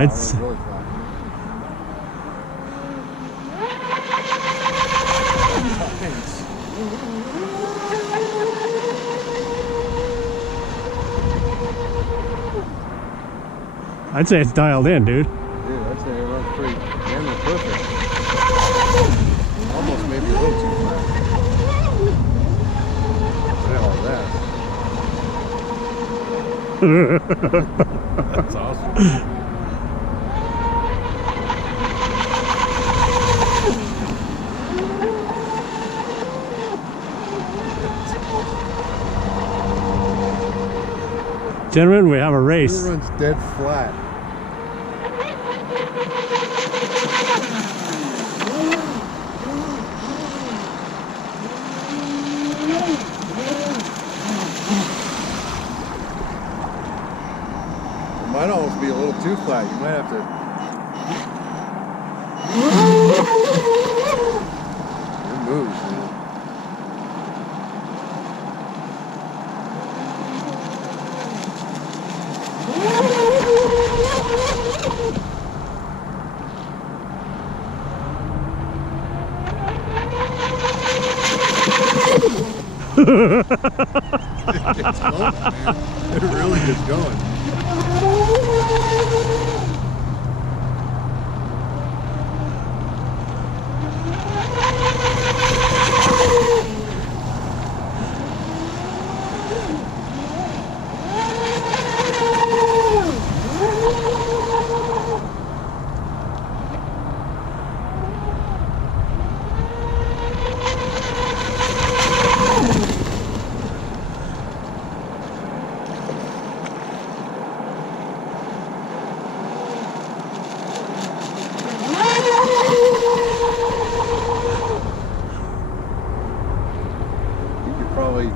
I'd was say, really flat. I'd say it's dialed in, dude. Dude, I'd say it runs pretty damn near perfect. Almost maybe a little too flat. Look at all that. That's awesome. Gentlemen, we have a race. It runs dead flat. It might almost be a little too flat. You might have to. It moves, man. It gets going, man. It really gets going. You could probably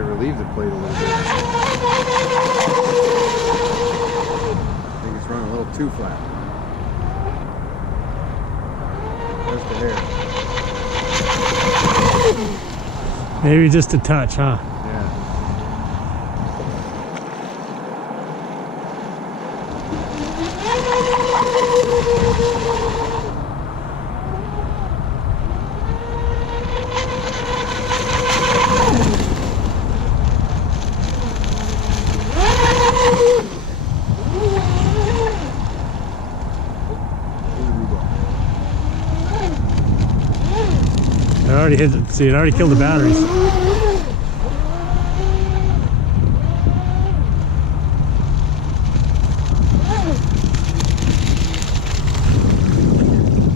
relieve the plate a little bit. I think it's running a little too flat. There's the hair. Maybe just a touch, huh? Yeah. It already hit it. See, it already killed the batteries.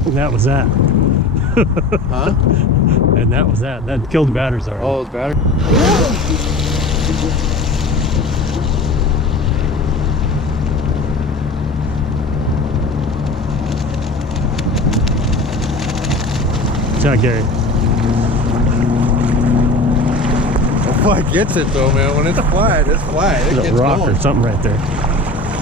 And that was that. Huh? And that was that. That killed the batteries already. Oh, it's battery. What's that, Gary? Oh, it gets it though, man. When it's flat, it's flat. It There's gets a rock going. or something right there.